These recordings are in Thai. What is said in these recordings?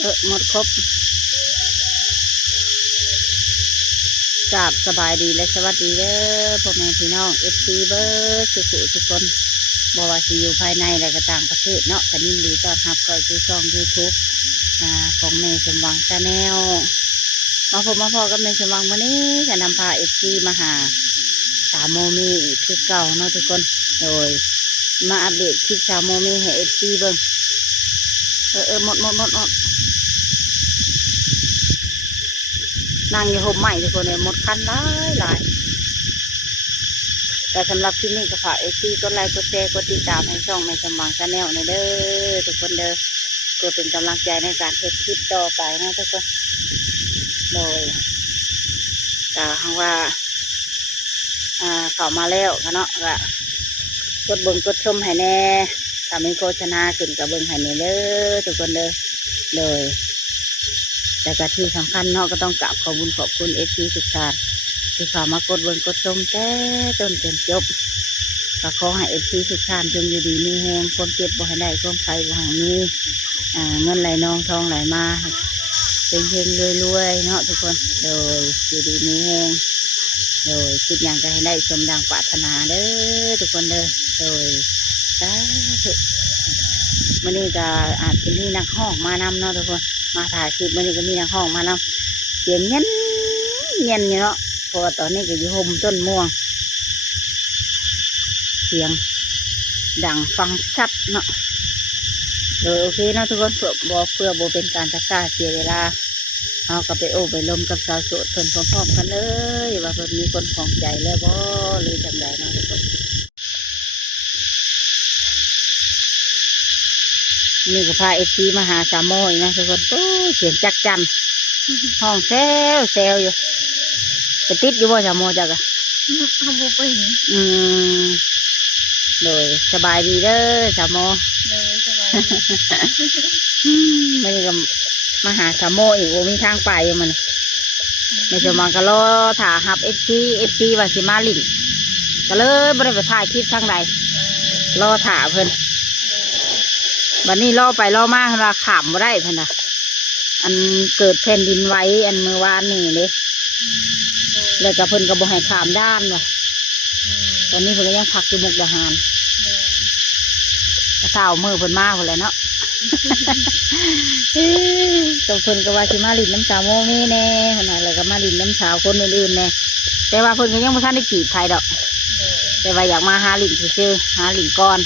หมดครบกราบสบายดีและสวัสดีเด้อพ่อแม่พี่น้องFCเบิร์ดสุขุทุกคนบ่ว่าสิอยู่ภายในและก็ต่างประเทศเนาะก็ยินดีต้อนรับเข้าสู่ช่อง YouTube ของแม่สมหวังชาแนลมาพบมาพอกับแม่สมหวังวันนี้จะนำพาFCมาหาสาวโมมีอีกคือเก่าเนาะทุกคนโดยมาอัปเดตคลิปสาวโมมีให้FCเบิ่งหมดนั่งอยู่ห่มใหม่ทุกคนเลยหมดคันหลายแต่สำหรับคลิปนี้ก็ฝากFCกดไลค์กดแชร์กดติดตามให้ช่องแม่สมหวังชาแนลในเด้อทุกคนเด้อเพื่อเป็นกำลังใจในการเฮ็ดคลิปต่อไปนะทุกคนโดยแต่คำว่าเข้ามาแล้วเนาะก็กดเบิ่งกดชมให้แน่ถ้ามีโฆษณาขึ้นกับเบิ่งให้แน่เด้อทุกคนเด้อโดยแต่ก็ที่สำคัญเนาะก็ต้องกราบขอบคุณFCทุกท่านที่เข้ามากดเบิ่งกดชมแต่ต้นจนจบก็ขอให้FCทุกท่านจงอยู่ดีมีแฮงความเจ็บบ่ให้ได้ความไข้บ่ให้มีเงินไหลนองทองไหลมาเฮงๆรวยๆเนาะทุกคนโดยอยู่ดีมีแฮงโดยคิดอย่างก็ให้ได้สมดังปรารถนาเด้อทุกคนเด้อโดยสาธุมื้อนี้ก็อาจจะมีนักห้องมานำเนาะทุกคนมาถ่ายคลิปมื้อนี้ก็มีนักห้องมานำเสียงเงี้ยอยู่เนาะเพราะว่าตอนนี้ก็อยู่ห่มต้นม่วงเสียงดังฟังชัดเนาะโดยโอเคเนาะทุกคนเพื่อโบเป็นการตะการเสียเวลาเอากลับไปโอ้ไปลมกับสาวโสดเพิ่นพร้อมๆกันเลยว่าเพิ่นมีคนของใจแล้วบ่หรือจังใดเนาะทุกคนนี่ก็พาFCมาหาสามโมยนะทุกคนโอ้เสียงจักจันห้องแซวอยู่ไปติดอยู่บ่สามโมจักอะทำบุปผโดยสบายดีเด้อสามโมโดยสบายไม่ได้ก็มาหาสามโมอีกโอ้มีทางไปอยู่มันไม่จะมาก็รอถ่าหับFCว่าสิมาลิ่นก็เลยไม่ได้ไปถ่ายคลิปทางใดรอถ่าเพิ่นวันนี้รอไปรอมาเราขามมาได้เพิ่นนะอันเกิดแผ่นดินไหวอันเมื่อวานนี่เลยเลยกับเพิ่นก็บอกให้ขามด้านว่ะตอนนี้เพิ่นก็ยังพักอยู่มุกดาหารกระเช้ามือเพิ่นมาเพิ่นเลยเนาะตัวเพิ่นก็ว่าสิมาลินน้ำสาวโมมีแน่เพิ่นน่ะเลยก็มาลินน้ำสาวคนอื่นๆแน่แต่ว่าเพิ่นก็ยังไม่ทันได้จีบใครดอกแต่ว่าอยากมาหาลินซื่อหาลินก่อน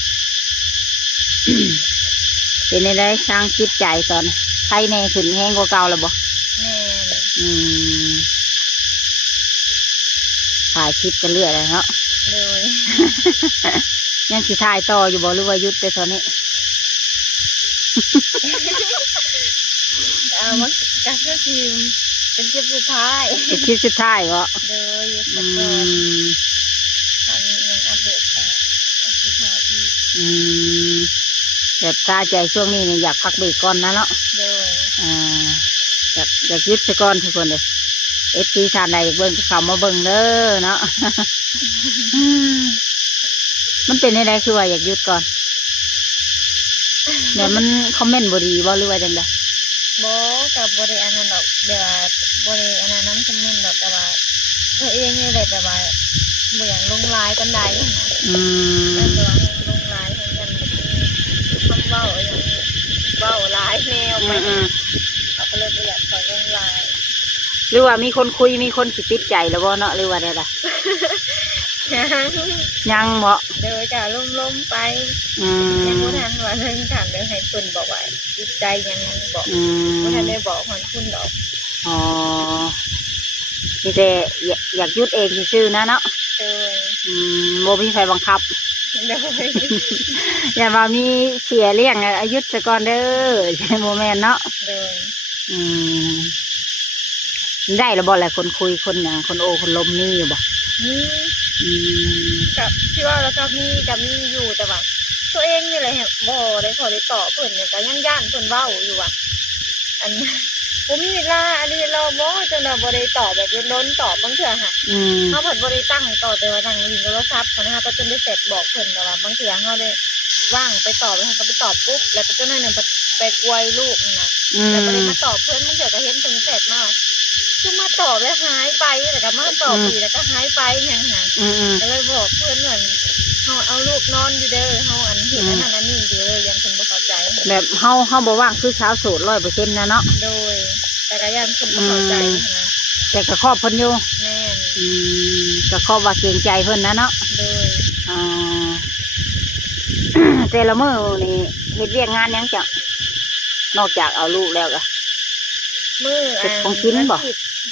เป็นในได้สร้างจิตใจตอนใครแน่ขึ้นแห้งกว่าเก่าแล้วบ่แม่ถ่ายคลิปกันเรื่อยเลยเนาะเลยยังสิถ่ายต่ออยู่บ่หรือว่ายุดแต่ตอนนี้มันก็คือเป็นคลิปสุดท้ายเป็นคลิปสุดท้ายวะเลยตอนนี้ยังอัปเดตสุดท้ายอีกแบบตาใจช่วงนี้เนี่ยอยากพักเบรกก่อนนะเนาะเลยอยากยึดไปก่อนทุกคนเลยFCทานใดเบิ้งเขามาเบิ้งเด้อเนาะมันเป็นอะไรคือว่าอยากยึดก่อนเนี่ยมันคอมเมนต์บดีบ่หรือว่าจังไดบ่กับบริอันนั้นดอกเดี๋ยวบริอันนั้นน้ำคอมเมนต์ดอกแต่ว่าตัวเองนี่แหละแต่ว่าบ่อย่างลงลายกันใดแต่ว่าลงลายเหมือนกันคำเว้าอย่างเว้าลายแนวไปเขาก็เลยบ่อยากขอลงลายหรือว่ามีคนคุยมีคนสิติดใจแล้วบ่เนาะหรือว่าได้ล่ะยังเหมาะเดี๋ยวจะล้มไปยังไม่ทันว่าเรื่องถามเรื่องให้คุณบอกว่าจิตใจยังบอกไม่ทันได้บอกคนคุณดอกอ๋อนี่แต่อยากยุดเองซื่อๆนะเนาะโมมีใครบังคับอย่ามามีเสียเลี้ยงอายุจะก่อนเด้อใช่โมเมนต์เนาะได้แล้วบอกอะไรคนคุยคนอย่างคนโอคนลมนี่อยู่บอกกับที่ว่าแล้วก็มีอยู่แต่ว่าตัวเองนี่แหละบ่ได้ขอได้ต่อเพิ่นเนี่ยก็ย่านเพิ่นเว้าอยู่อ่ะอันผมมีเวลาอันนี้เราบ่จนเราบ่ได้ต่อแบบล้นต่อบางเทื่อค่ะเขาเพิ่นบ่ได้ตั้งต่อแต่ว่าตั้งลิงโทรศัพท์นะคะก็จนได้เสร็จบอกเพิ่นแต่ว่าบางเทื่อเขาได้ว่างไปต่อไปเขาก็ไปตอบปุ๊บแล้วก็จนหน่อยนึง ไปกวยลูกนะ แต่บ่ได้มาตอบเพิ่นมันเดี๋ยวก็เห็นเพิ่นแชทมาคือมาตอบแล้วหายไปแล้วก็มาตอบอีกแล้วก็หายไปหยังน่ะก็เลยบอกเพิ่นว่าเฮาเอาลูกนอนอยู่เด้อเฮาอันเห็นอันนั้นอันนี้อยู่เลยยันเพิ่นบ่เข้าใจแบบเฮาบ่ว่างคือเช้าโสด100%นะเนาะโดยแต่ก็ยันเพิ่นบ่เข้าใจนะแต่ก็ครอบเพิ่นอยู่แม่นก็ครอบว่าเกรงใจเพิ่นนะเนาะโดยแต่ละมื้อนี่เฮ็ดเวียกงานหยังจ้ะนอกจากเอาลูกแล้วก็มื้อเฮ็ดของกินบ่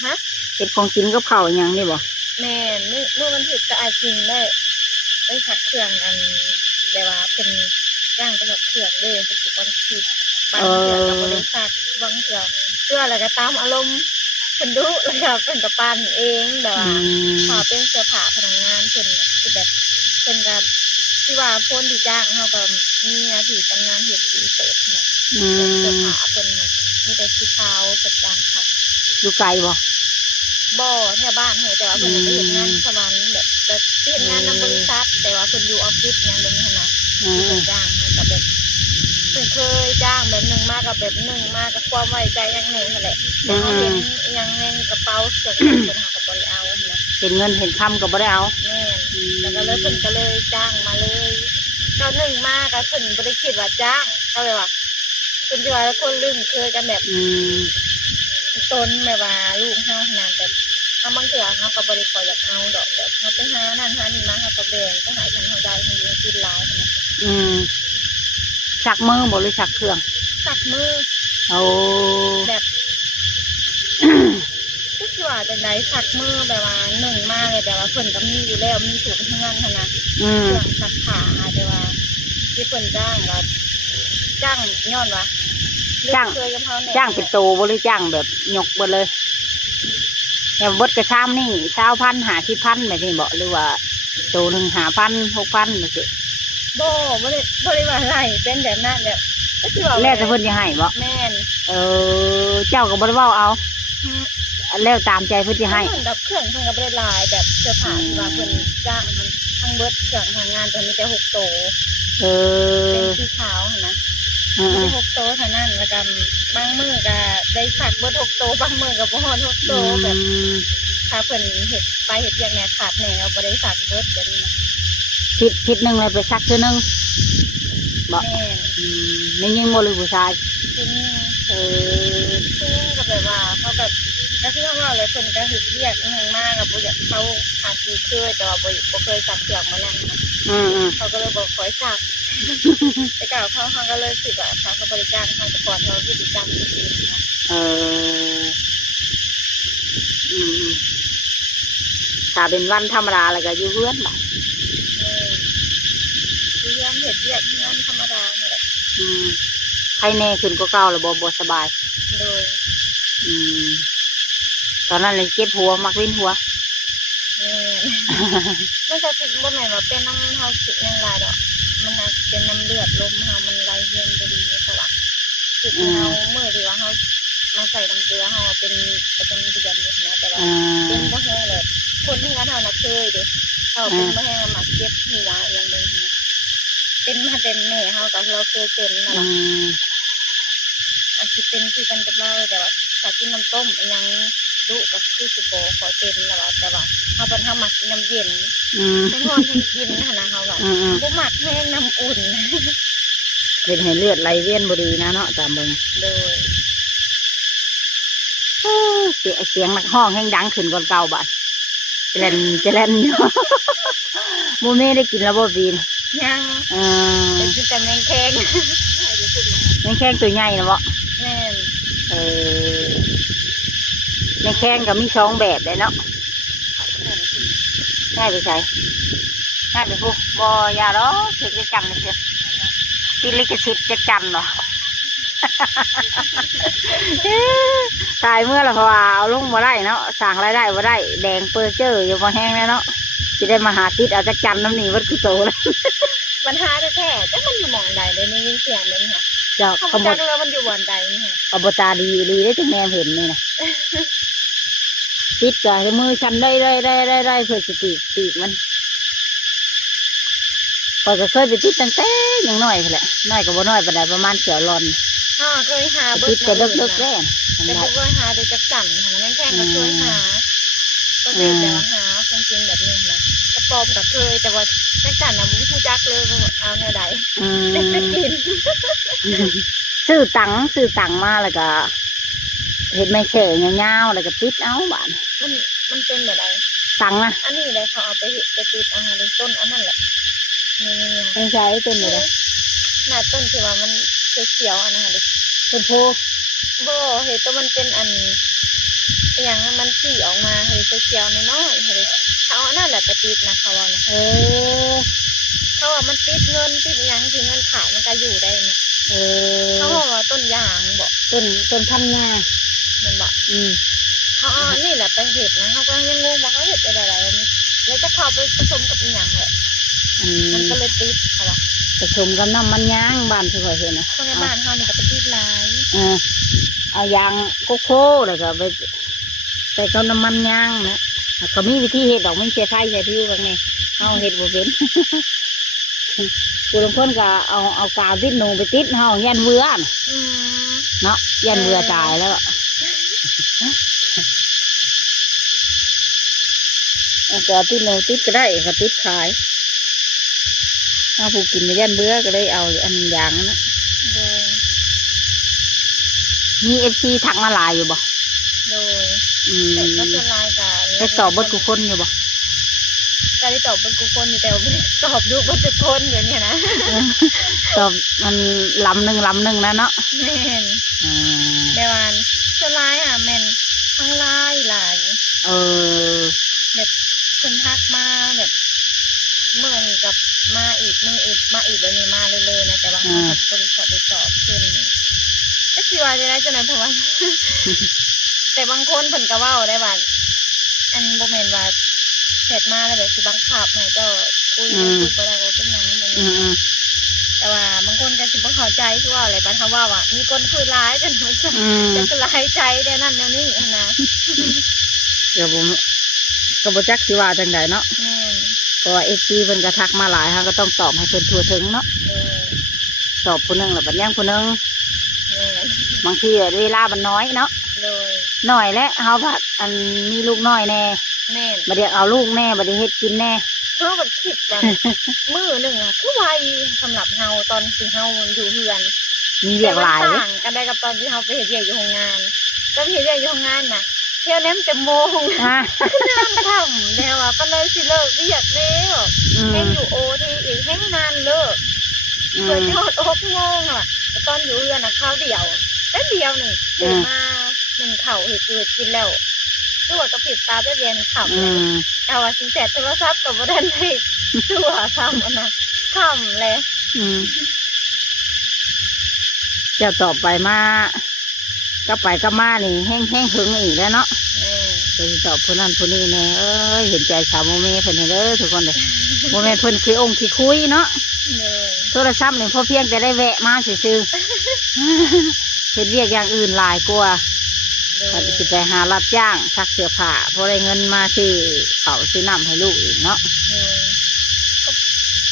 ฮะเฮ็ดของกินกับข้าวหยังนี่บ่แม่นมื้อวันผิดก็อาจกินได้ผัดเครื่องอันแบบว่าเป็นย่างเป็นแบบเครื่องเลยเป็นสุกวันผิดบางเทื่อก็บ่ได้ซักบางเทื่อเชื่อแล้วก็ตามอารมณ์เพิ่นดุแล้วก็เพิ่นก็ปั้นเองแบบว่าพอเป็นเสื้อผ้าพนักงานเพิ่นคือแบบเพิ่นก็ที่ว่าพ้นที่จ้างเฮาก็มีหน้าที่การงานเฮ็ดดีเติบนะเสื้อผ้าเพิ่นมีแต่สีขาวเป็นการค่ะอยู่ไกลบ่แถวบ้านแต่ว่าเพิ่นไปเฮ็ดงานสวรรค์แบบจะเฮ็ดงานนำบริษัทแต่ว่าเพิ่นอยู่ออฟฟิศหยังแบบนี้นะที่เพิ่นจ้างก็แบบเพิ่นเคยจ้างแบบนึงมากับแบบนึงมากับความไว้ใจอย่างนึงนั่นแหละแต่เฮาเห็นยังในกระเป๋าเครื่องเพิ่นเฮาก็บ่ได้เอานะเห็นเงินเห็นคำก็บ่ได้เอาแม่นแล้วก็เลยเพิ่นก็เลยจ้างมาเลยก็นึงมาก็เพิ่นบ่ได้คิดว่าจ้างเขาเลยว่าเพิ่นสิว่าคนลืมเคยกันแบบต้นแบบว่าลูกเฮาขนาดแบบถ้าบางเทื่อเฮาก็บ่ได้ขออยากเอาดอกแบบเฮาไปหานั่นหานี่มาเฮาก็แบ่งก็หายคันเฮาได้เฮาอยู่กินหลายนะชักมือบ่หรือชักเครื่องชักมือโอ้แบบคือว่าจังได๋ชักมือแบบว่า1มาเลยแต่ว่าเพิ่นก็มีอยู่แล้วมีถูกเฮือนหั่นน่ะเครื่องซักผ้าแต่ว่าที่เพิ่นจ้างก็จ้างย้อนว่าจ้างเป็นโตบ่หรือจ้างแบบยกเบิดเลยแบบเบิดกระชามนี่20,000 50,000แบบนี้บ่หรือว่าโตนึง5,000 6,000แบบนี้บ่ได้ว่าไล่เป็นแบบนั้นแบบก็สิว่าแล้วแต่เพิ่นสิให้บ่แม่นเจ้าก็บ่ได้เว้าเอาแล้วตามใจเพิ่นสิให้แบบเครื่องเพิ่นก็บ่ได้หลายแบบเสื้อผ้าที่ว่าเพิ่นจ้างมันทั้งเบิดเครื่องทางงานตัวนี้แต่6โตเป็นสีขาวนะมี6โตเท่านั้นแล้วก็บางมื้อก็ได้สักเบิด6โตบางมื้อก็บ่ฮอด6โตแบบถ้าเพิ่นเฮ็ดไปเฮ็ดอย่างแหน่ขาดแหน่เอาบ่ได้สักเบิดแบบนี้นะทิศนึงเลยไปสักเทื่อนึงบ่ไม่ยิงบ่หรือผู้ชายคือก็แบบว่าเขาแบบก็คือว่าเลยเพิ่นก็เฮ็ดเรียกนึงมากก็บ่อยากเขาอาจสิเคยแต่ว่าบ่เคยสักเครื่องมานั่นนะเขาก็เลยบ่ค่อยสักแต่เก่าเขาก็เลยคิดว่าเขาบริการเขาจะก่อนเราที่บริการจริงๆนะถ้าเป็นวันธรรมดาแล้วก็อยู่เฮือนบ่อยู่เฮือนเฮ็ดเรียกงานธรรมดานี่แหละใครแน่ขึ้นกว่าเก่าแล้วบ่สบายโดยตอนนั้นเลยเจ็บหัวมักวินหัวไม่ใช่สิบ่แม่นว่าเป็นน้ำเฮาสิยังหลายดอกมันน่ะเป็นน้ำเลือดลมเฮามันไหลเวียนบ่ดีเพราะว่าสิเฮาเมื่อที่ว่าเฮามาใส่น้ำเกลือเฮาเป็นประจำเดือนนี่นะแต่ว่าเป็นบ่แห้งเลยคนที่งานเฮาน่ะเคยเด้เฮาเป็นบ่แห้งมักเจ็บหัวอย่างนึงเป็นมาแต่แม่เฮาก็เราเคยเป็นนั่นล่ะอาจสิเป็นคือกันกับเราแต่ว่าถ้ากินน้ำต้มยังดุก็คือสิบ่ขอเต็มแล้วว่าแต่ว่าเฮาเพิ่นเฮามักกินน้ำเย็นทั้งร้อนทั้งกินนะเฮาว่าบ่มักแห้งน้ำอุ่นเป็นให้เลือดไหลเวียนบ่ดีนะเนาะตามเบิ่งโดยเสียงนักห้องแห้งดังขึ้นกว่าเก่าบัดจะเล่นโมเม่ได้กินแล้วบ่บีนยังได้กินแต่แมงแคงตัวใหญ่นะบ่แม่นแมงแคงก็มี2แบบเลยเนาะง่ายไปใช้ง่ายไปพูบ่ยาหรอเก็บจะจำเลยเชียวติดลิขสิทธิ์จะจำเหรอตายเมื่อละเพราะว่าเอาลงมาได้เนาะสั่งรายได้มาได้แดงเปอร์เจอร์อยู่พอแห้งแล้วเนาะจะได้มาหาติดเอาจะจำน้ำหนีวัดคือโตแล้วปัญหาแท้ๆแต่มันอยู่หม่องใดเลยนี่ยินเสียงเลยค่ะเจ้าขโมยแล้วมันอยู่วันใดนี่ค่ะอบตาดีได้จังแม่เห็นนี่นะติดกับมือฉันได้เพื่อสติมันพอจะเคยไปติดตั้งแต่ยังน้อยแหละน้อยกับบ่น้อยปานใดประมาณเขียวรอน เขาเคยหาเบิ คิ ด ดแต่เลิกๆ แล้ แน่ แต่พวกเคยหาแต่จักจั่นนะแม่งแข่งก็เคยหาก็เลยแต่ว่าหาคงกินแบบนี้นะกระปอมก็เคยแต่ว่าจักจั่นนะบุ้งผู้จักเลยว่าเอาแนวใดแต่จะกิน ซื้อตังมาแล้วก็เห็ดไม่เฉยเงาๆแล้วก็ติดเอาบ้าน มันเป็นแบบใด ตังนะ อันนี้เลยเขาเอาไปติดอาหารต้นอันนั้นแหละนี่ ไม่ใช่ต้นเลย หน้าต้นที่ว่ามันเขียวๆอันนั้นดิ ต้นโพ บ่เห็นตัวมันเป็นอันอย่างมันสีออกมาเฮ้ยเขียวๆน้อยๆเฮ้ยเขาอันนั้นแหละไปติดนะเขาว่านะ เขาว่ามันติดเงินติดหยังที่เงินขายมันก็อยู่ได้นะเขาบอกว่าต้นยางบอก ต้นพันงา มันบอกเขาเอาอันนี่แหละไปเห็ดนะเขาก็ยังงงบอกเขาเห็ดอะไรแล้วจะเข้าไปผสมกับอีหยังแหละมันก็เลยติดเขาว่า ผสมกับน้ำมันยางบ้านที่เคยเห็นนะ คนในบ้านเขานี่ก็ไปติดหลาย เอายางโคโค่แล้วก็ไปใส่กับน้ำมันยางนะก็มีวิธีเห็ดดอกไม่เสียไฟใส่ที่แบบนี้เอาเห็ดบ่เป็น กูลงคนก็เอากาวติดหนูไปติดเฮายันเบื่อน่ะเนาะยันเบื่อตายแล้วเอากาวติดหนูติดก็ได้ก็ติดขายถ้าผู้กินไม่ยันเบื่อก็เลยเอาอันอย่างนั้นนะ โดย มีFCทักมาหลายอยู่บ่ โดยแต่ก็ส่วนลายกับ ได้ตอบเบิดทุกคนอยู่บ่ ก็ได้ตอบเป็นกูคนอยู่แต่ว่าไม่ได้ตอบดูเป็นทุกคนอยู่เนี่ยนะ ตอบมันลำหนึ่งนะเนาะ แม่นแต่ว่าส่วนลายอ่ะแม่นทั้งลายหลาย แบบคนทักมาแบบเมื่อนี้กับมาอีกมาอีกแบบนี้มาเลยนะแต่ว่าเขาบริษัทได้ตอบขึ้นก็คิดว่าจะได้จะไหนเพราะว่า แต่บางคนเพิ่นก็เว้าได้ว่าอันโบแมนว่าเสร็จมาแล้วแบบสิบังคับให้เจ้าคุยบ่ได้ว่าเป็นหยังแบบนี้แต่ว่าบางคนก็สิบ่เข้าใจคือว่าอะไรปะถ้าว่าว่ามีคนคุยร้ายจนมันจะร้ายใจได้นั่นแนวนี้นะ ก็บ่จักสิว่าจังใดเนาะ แม่น เพราะว่า FC เพิ่นก็ทักมาหลายฮะก็ต้องตอบให้เพิ่นทั่วถึงเนาะตอบผู้หนึงแล้วบัดยังผู้หนึงบางทีเวลามันน้อยเนาะน้อยและเฮาผัดอันมีลูกน้อยแน่แม่น บัดเดี๋ยวเอาลูกแน่บัดเดี๋ยวเฮ็ดกินแน่ เฮาบัดคิดว่า มื้อหนึงอ่ะคือไวสำหรับเฮาตอนที่เฮาอยู่เฮือน มีเวียกหลาย ต่างกันได้กับตอนที่เฮาไปเฮ็ดเวียกอยู่โรงงานตอนเฮ็ดเวียกอยู่โรงงานน่ะเที่ยวนั้นจะโมงคือนานค่ำแล้วอ่ะปานเลยสิเลิกเวียกแล้วให้อยู่โอทีอีกให้นานเลิกเปิดยอด6 โมงอ่ะแต่ตอนอยู่เฮือนน่ะข้าวเดียวแป๊บเดียวนึงตื่นมา1ข้าวเฮ็ดกินแล้วคือว่าก็ผิดตาไปเรียนค่ำเอาว่าสิแสโทรศัพท์ก็บ่ทันได้ตัวซ้ำอันน่ะค่ำเลยจะต่อไปมาก็ไปก็มานี่แห้งหึงอีกแล้วเนาะจะตอบผู้นั้นผู้นี้เนี่ยเห็นใจสาวโมเมเพิ่นเด้อทุกคนเลยโมเมเพิ่นคือองค์ที่คุยเนาะโทรศัพท์เนี่ยพอเพียงแต่ได้แวะมาซื่อๆเห็นเรียกอย่างอื่นหลายกว่าสิไปหารับจ้างซักเสื้อผ้าพอได้เงินมาซื้อเขาซื้อน้ำให้ลูกอีกเนาะ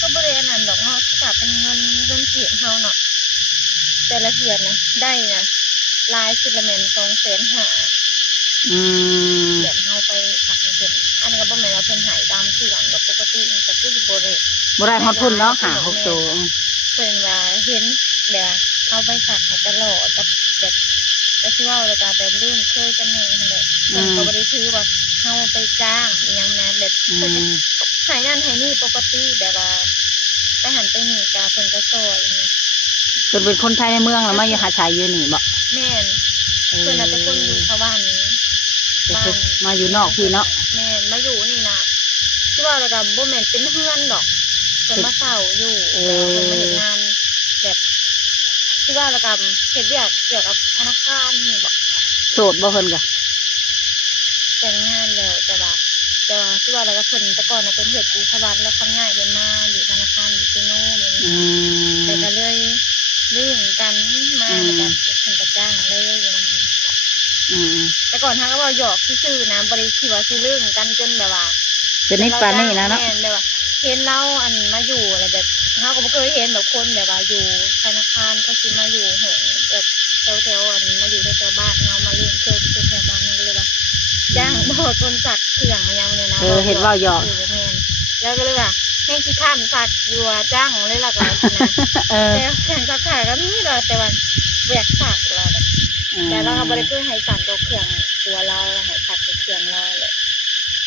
ก็บริเวณนั้นดอกเนาะถ้าเป็นเงินเก็บเขาเนาะแต่ละเทียนนะได้นะลายซิลเมน250,000เขียนเขาไปถักเขียนอันนี้ก็บ่แม่นว่าเพิ่นหายตามคือหลังกับปกติมันก็คือบ่ได้ฮอดพุ่นเนาะหา6 ตัวเพิ่นว่าเห็นแบบเขาไปถักให้ตลอดกับแบบก็สิว่าแล้วก็แบบรุ่นเคยกันแน่นั่นแหละเพิ่นก็บ่ได้ถือว่าเฮาไปจ้างอีหยังนะแบบเพิ่นหายนั่นหายนี่ปกติแบบว่าไปหันไปนี่กาเพิ่นก็ซอยนะเพิ่นเป็นคนไทยในเมืองแล้วมาอยู่หาชายอยู่นี่บ่แม่นเพิ่นน่ะเป็นคนอยู่ชาวบ้านนี้บ้านมาอยู่นอกพี่เนาะแม่นมาอยู่นี่นะที่ว่าแล้วก็บ่แม่นเป็นเฮือนดอกเพิ่นมาเช่าอยู่เพิ่นมาเฮ็ดงานแบบที่ว่าแล้วก็เฮ็ดเวียกเกี่ยวกับธนาคารนี่บ่โสดบ่เพิ่นก็แต่งงานแล้วแต่ว่าที่ว่าแล้วก็เพิ่นแต่ก่อนน่ะเป็นเฮ็ดอยู่ชาวบ้านแล้วทำงานเพิ่นมาอยู่ธนาคารอยู่ซิโนแบบนี้แต่ก็เลยเรื่องกันมาแล้วก็เพิ่นก็จ้างเลยอย่างนี้แต่ก่อนทางก็ว่าหยอกซื่อๆนะบริคิดว่าซื้อเรื่องกันจนแบบว่าเป็นนิดปานี่นะเนาะแบบว่าเห็นเราอันมาอยู่อะไรแบบเขาก็ไม่เคยเห็นแบบคนแบบว่าอยู่ธนาคารก็คือมาอยู่แห่งแบบ แถวอันมาอยู่แถวบ้านเฮามาเลี้ยงเคยเป็นแถวบ้านนั่นก็เลยว่าจ้างบ่คนสักเครื่องมายังเลยนะ เห็นว่าหยอก แม่นแล้วก็เลยว่าแห้งขี้ข้านสักอยู่ว่าจ้างเลยล่ะก็นะแต่แข่งสักขาก็มีดอกแต่ว่าแหวกสักแล้วแต่เราก็บ่ได้คือให้สั่งตัวเครื่องครัวเราให้สักตัวเครื่องเราเลย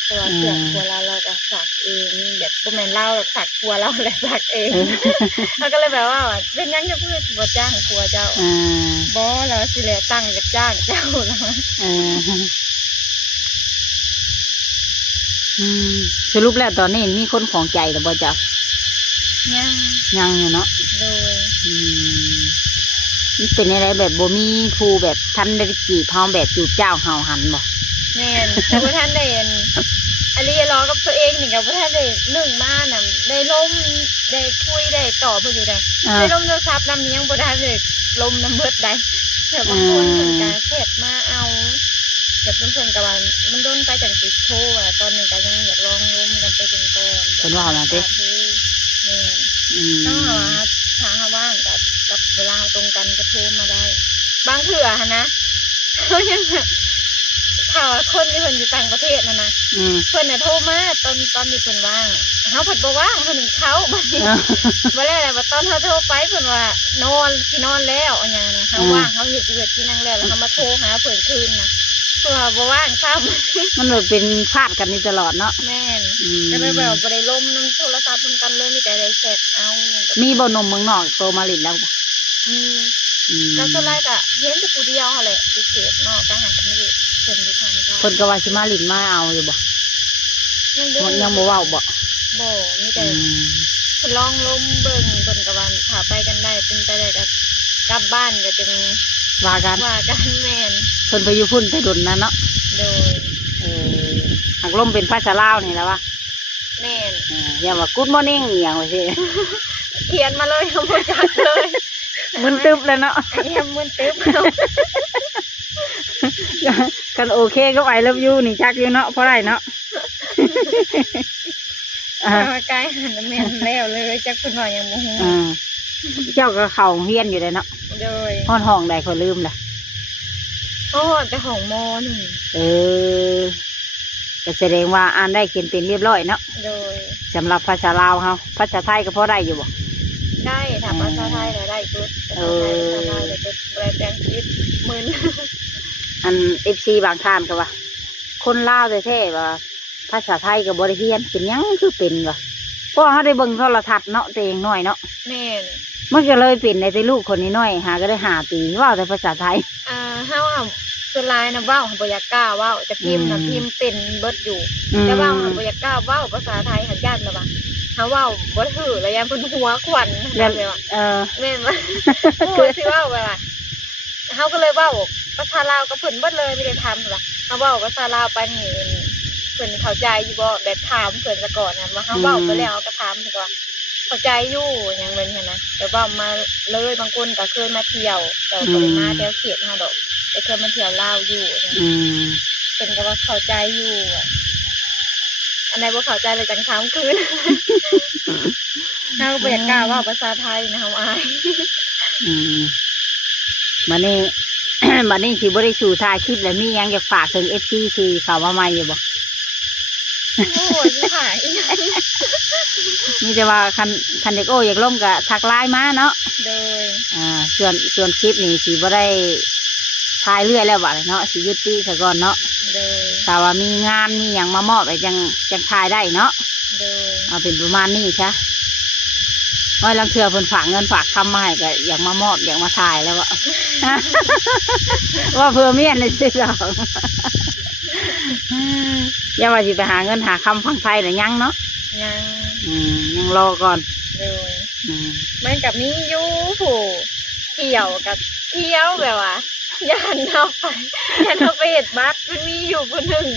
ตัวเครื่องครัวเราก็สักเองแบบบ่แม่นเราสักครัวเราแหละสักเองเราก็เลยแบบว่าเป็นยังจะพูดบ่จ้างครัวเจ้าบ่แล้วสิแลตั้งจะจ้างเจ้าแล้วสรุปแล้วตอนนี้มีคนของใจหรือบ่จ๊ะยังอยู่เนาะโดยมันเป็นอะไรแบบบ่มีผู้แบบท่านได้จีบเฮาแบบจูบเจ้าเฮาหันบ่แม่นแต่ว่าท่านได้อันนี้รอกับตัวเองนี่กับว่าท่านได้นึ่งมาน่ะได้ล้มได้คุยได้ต่อเพิ่นอยู่ได้ล้มโทรศัพท์นำยังบ่ทันได้ล้มน้ำเบิดได้แต่บางคนเพิ่นก็แคบมาเอาแบบเพิ่นก็ว่ามันโดนไปจังสิโทรอ่ะตอนนี้ก็ยังอยากลองล้มกันไปจนก่อนเพิ่นว่าน่ะติต้องว่าถ้าเฮาว่างกับเวลาตรงกันก็โทรมาได้บางเทื่อหั่นนะเฮายังข่าวคนที่เพิ่นอยู่ต่างประเทศนะเพิ่นน่ะโทรมาตอนที่เพิ่นว่างเฮาเพิ่นบ่ว่างเพิ่นเขาบัดนี้บ่แล้วแหละว่าตอนเฮาโทรไปเพิ่นว่านอนสินอนแล้วอันอย่างนั้นเฮาว่างเฮาเฮ็ดที่นั่งแล้วเฮามาโทรหาเพิ่นคืนนะเพิ่นว่าบ่ว่างซ้ำมันเป็นพลาดกันนี่ตลอดเนาะแม่นก็เลยแบบบ่ได้ล้มนำโทรศัพท์กันเลยมีแต่ได้แชทเอามีบ่หนุ่มเมืองนอกโทรมาลิ้นแล้วบ่ก็ส่วนใหญ่ก็เห็นแต่ผู้เดียวหั่นแหละอยู่เขตนอกก็หันกันนี่เพิ่นอยู่ทางใต้เพิ่นก็ว่าสิมาลิ้นมาเอาอยู่บ่ยังบ่เว้าบ่มีแต่เพิ่นลองล้มเบิ่งเพิ่นก็ว่าถ้าไปกันได้เป็นไปได้ก็กลับบ้านก็จึงว่ากันแม่นเพิ่นไปอยู่พุ่นแต่ดนนะเนาะโดยหักลมเป็นภาษาลาวนี่แหละวะแม่นอย่าว่า Good morning อีหยังว่าสิเขียนมาเลยบ่จักเลยมึนตึ๊บเลยเนาะมึนตึ๊บกันโอเคก็ไอเลิฟยูนี่จักอยู่เนาะเพราะไรเนาะใกล้หันแม่นแล้วเลยจักคุณหน่อยยังโมโหเจ้าก็เข่าเฮียนอยู่เลยเนาะโดยห้องใดเขาลืมเลยแต่ห้องมก็แสดงว่าอ่านได้เขียนเป็นเรียบร้อยเนาะโดยสำหรับภาษาลาวเขาภาษาไทยก็พอได้อยู่บ่ได้ถามภาษาไทยได้จุดภาษาไทยเลยจุดแปลแปลงชีวิตมึนอันFC บางท่านก็ว่าคนลาวแท้ๆว่าภาษาไทยกับบริเฮียนเป็นยังคือเป็นวะเพราะเขาได้เบิ่งโทรทัศน์เนาะตัวเองน้อยเนาะแม่นมันก็เลยเป็นในแต่ลูกคนนี้น้อยหาก็ได้หาปีว่าแต่ภาษาไทยเฮาส่วนลายนะว่าวบ่อยากกล้าว่าวจะพิมพ์นะพิมพ์เป็นเบิดอยู่แต่ว่าวบ่อยากกล้าว่าวภาษาไทยหันญาตินะว่าเฮาว่าวบ่ถือแล้วยังเพิ่นหัวขวัญเลยว่าแม่นว่าคือสิว่าวว่าเฮาก็เลยว่าวภาษาลาวก็เพิ่นเบิดเลยไม่ได้ทำหรอกเฮาว่าวภาษาลาวไปนี่เพิ่นเข้าใจอยู่บ่แบบถามเพิ่นซะก่อนนะว่าเฮาว่าวไปแล้วก็ถามเพิ่นว่าเข้าใจอยู่อย่างเบิ่งหั่นนะแต่ว่ามาเลยบางคนก็เคยมาเที่ยวแต่บ่ได้มาแถวเขตเฮาดอกแต่เคยมาเที่ยวลาวอยู่เพิ่นก็ว่าเข้าใจอยู่อันไหนบ่เข้าใจเลยจังถามคืนเฮาก็บ่อยากกล้าว่าภาษาไทยนะเฮาอายบัดนี้ บัดนี้สิบ่ได้สู่ถ่ายคลิปแล้วมีหยังอยากฝากถึง FC ที่เข้ามาใหม่อยู่บ่โอ้ยถ่ายมีแต่ว่าคันเด็กโอ้อยากล่มก็ทักไลน์มาเนาะโดยส่วนคลิปนี้สิบ่ได้ถ่ายเรื่อยแล้วบัดเนาะสิยุติซะก่อนเนาะโดยถ้าว่ามีงานมีหยังมามอบไว้จังถ่ายได้เนาะโดยเอาเป็นประมาณนี้ใช่ว่าลังเทื่อเพิ่นฝากเงินฝากคำมาให้ก็อยากมามอบอยากมาถ่ายแล้วว่าว่าเพื่อเมียนในสิเราอย่าว่าสิไปหาเงินหาคำฟังไทยหรือยังเนาะยังรอก่อนเลยมันกับนี้ยูผู้เที่ยวกับเที่ยวแบบว่ายันเอาไปเห็ดบัตรมันมีอยู่คนหนึ่ง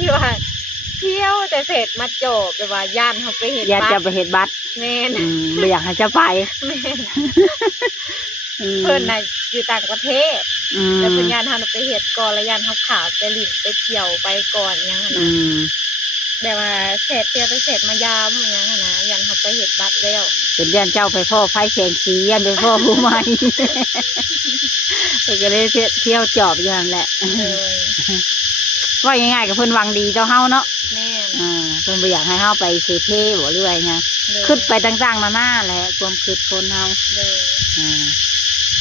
ที่ว่าเที่ยวแต่เสร็จมาจบแบบว่าย่านเขาไปเห็ดบัตรอยากจะไปเห็ดบัตรแม่นไม่อยากให้จะไปแม่นเพิ่นน่ะอยู่ต่างประเทศแล้วเพิ่นย่านเขาไปเห็ดก่อนแล้วย่านเขาขาดไปหลินไปเที่ยวไปก่อนยังนะ แบบว่าเศษเตียไปเศษมายามอย่างเงี้ยนะยันเขาไปเห็ดบัตรแล้ว เป็นย่านเจ้าไปพ่อไฟแสงสีย่านไปพ่อผู้ใหม่ ก็เลยเที่ยวจอบอยู่นั่นแหละ เลย ว่าง่ายๆกับเพิ่นหวังดีต่อเฮาเนาะ แม่น เพิ่นบ่อยากให้เฮาไปเสเพบ่หรือว่าไง เลย ขึ้นไปต่างๆนานาแหละความคิดคนเฮา เลย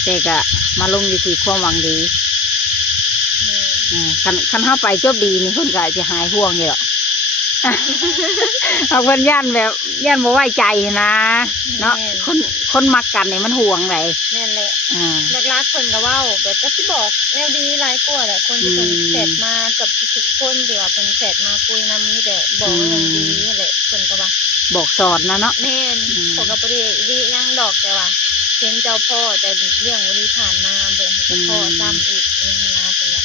แต่ก็มาลงอยู่ที่ความหวังดี แม่น คันเฮาไปจบดีนี่เพิ่นก็จะหายห่วงอยู่หรอก เอาเพิ่นย่านแบบย่านบ่ไว้ใจนะเนาะคนมักกันนี่มันห่วงไหน แม่นแหละรักๆคนก็เว้าแบบก็ที่บอกแนวดีหลายกว่าแหละคนที่เป็นเสร็จมากับทุกๆคนหรือว่าเป็นเสร็จมาคุยนำนี่แต่บอกอย่างดีแหละคนก็ว่า บอกสอนนะเนาะ แม่นผมก็บ่ได้ดียังดอกแต่ว่าเห็นเจ้าพ่อแต่เรื่องวันนี้ผ่านมาเบิ่งให้เจ้าพ่อซ้ำอีกยังนะเป็นว่า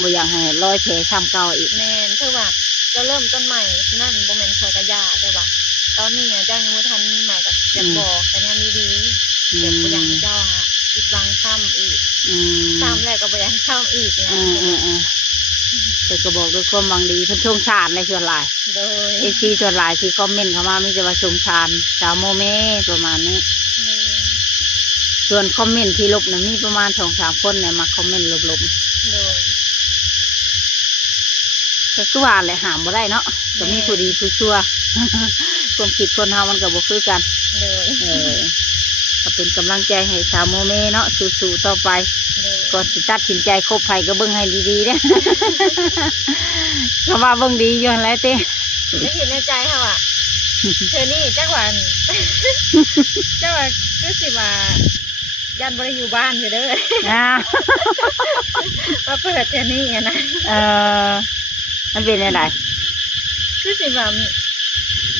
บ่อยากให้ร้อยแผลช้ำเก่าอีก แม่นเพื่อว่าจะเริ่มต้นใหม่นั่นบ่แม่นคอยกระยาแต่ว่าตอนนี้เจ้ายังบ่ทันใหม่กับอยากบอกแต่ยังมีดีเดี๋ยวบ่อยากให้เจ้าฮะคิดบังซ้ำอีกซ้ำแล้วก็บ่อยากให้ซ้ำอีกนะ เพิ่นก็บอกด้วยความหวังดีเพิ่นชงชาญในส่วนหลาย โดย FC ส่วนหลายที่คอมเมนต์เข้ามามีแต่ว่าชงชาญสาวโมเมประมาณนี้ ส่วนคอมเมนต์ที่ลบนะมีประมาณ2-3 คนเนี่ยมาคอมเมนต์ลบ โดย ๆก็คือว่าแหละหามบ่ได้เนาะก็มีผู้ดีผู้ชั่ว ความคิดคนเฮามันก็บ่คือกัน โดย ก็เป็นกำลังใจให้สาวโมเมเนาะสู้ๆต่อไป โดย ก่อนสิตัดสินใจคบใครก็เบิ่งให้ดีๆเด้ ก็ว่าเบิ่งดีอยู่หั่นแหละเต้ ไม่คิดในใจค่ะว่าเธอนี่จักวัน จักว่าคือสิว่ายันบ่ได้อยู่บ้านอยู่เด้อ ว่าเปิดเธอนี่นะ มันเป็นยังไง คือสิว่า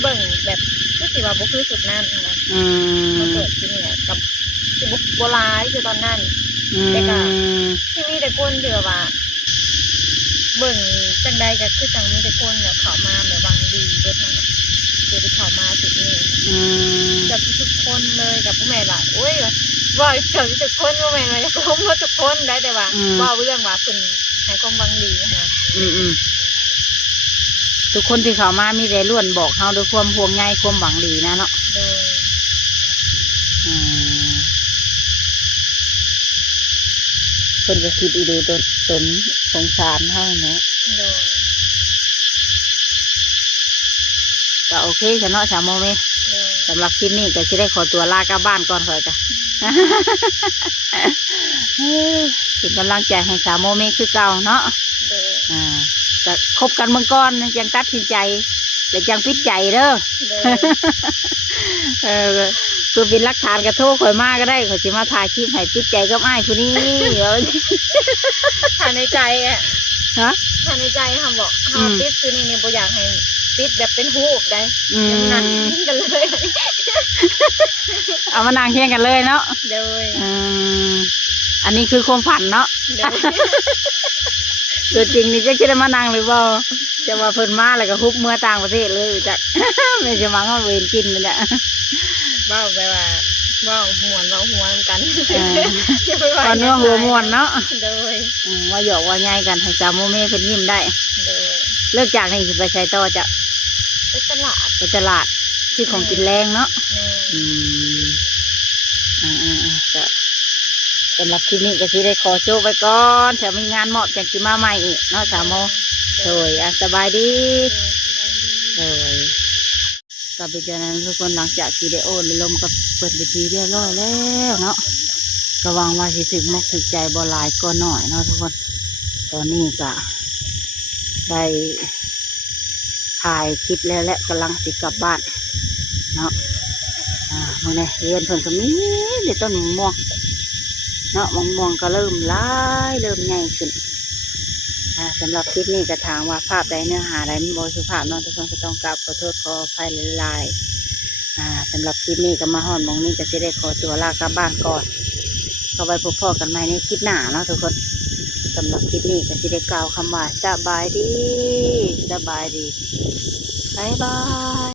เบิ่งแบบคือสิว่าบ่คือสุดนั่นนะมาเปิดที่นี่กับสิบ่ร้ายคือตอนนั้นแต่ก็ที่มีแต่คนเดือว่าเบิ่งจังใดก็คือจังมีแต่คนแบบเข้ามาแบบหวังดีเบิดนั่นน่ะคือที่เข้ามาจุดนี้กับทุกคนเลยกับผู้แม่ล่ะโอ้ยว่าเกิดทุกคนผู้แม่ว่าจะล้มว่าทุกคนได้แต่ว่าว่าเรื่องว่าเพิ่นให้ความหวังดีนะ ทุกคนที่เข้ามามีแต่ล้วนบอกเฮาด้วยความห่วงใยความหวังดีนะเนาะ โดย เพิ่นก็คิดอีดูตนสงสารเฮาเนาะ โดย ก็โอเคฉันเนาะสาวโมเม โดย สำหรับคลิปนี้ก็จะได้ขอตัวลากลับบ้านก่อนค่อยจ้ะ เป็นกำลังใจให้สาวโมเมคือเก่าเนาะ โดย ก็คบกันเมื่อก่อนยังตัดสินใจแต่ยังปิดใจเด้อ โดย คือเป็นหลักฐานกระโทษข่อยมาก็ได้ข่อยสิมาถ่ายคลิปให้ปิดใจกับอ้ายผู้นี้ ผ่านในใจอ่ะ ฮะ ผ่านในใจค่ะบอกเฮาปิดคือนี่บ่อยากให้ปิดแบบเป็นหูบได้นั่งกันเลย เอามานั่งเที่ยงกันเลยเนาะ โดย อันนี้คือความฝันเนาะ โดย ตัวจริงนี่จะคิดว่ามานั่งหรือเปล่าจะว่าเพิ่นมาแล้วก็ฮุบเมื่อต่างประเทศเลยจาก ไม่จะมาเอาเวรกินเลยแหละ เว้าไปว่าเว้าม่วนเว้าหัวกัน ตอนนี้หัวม่วนเนาะ โดย ว่าหยอกว่าใหญ่กันให้สาวโมเมเพิ่นยิ้มได้ โดย เลิกจากนี่สิไปใช้ต่อจะ ไปตลาด ไปตลาดซื้อของกินแรงเนาะ แม่ จะสำหรับคลิปนี้ก็สิได้ขอโชคไว้ก่อนถ้ามีงานเหมาะจังสิมาใหม่อีกเนาะสาวโมโดยสบายดีโดยกับไปเจอนั้นทุกคนหลังจากที่ได้โอนลมกับเปิดไปทีเรียบร้อยแล้วเนาะก็หวังว่าสิถึงมกถึงใจบ่หลายก็หน่อยเนาะทุกคนตอนนี้ก็ได้ถ่ายคลิปแล้วและกำลังสิกลับบ้านเนาะมื่อนี้เรียนเพิ่นก็มีในต้นมะม่วงเนาะมะม่วงก็เริ่มร้ายเริ่มใหญ่ขึ้นสำหรับคลิปนี้ก็ถามว่าภาพใดเนื้อหาใดมันบริสุทธิ์ภาพเนาะทุกคนก็ต้องกราบขอโทษขออภัยหลายๆสำหรับคลิปนี้ก็มาฮอดหม้องนี้ก็จะได้ขอตัวลากลับบ้านก่อนก็ไว้พบพ่อกันใหม่ในคลิปหน้าเนาะทุกคนสำหรับคลิปนี้ก็จะได้กล่าวคำว่าสบายดีบ๊ายบาย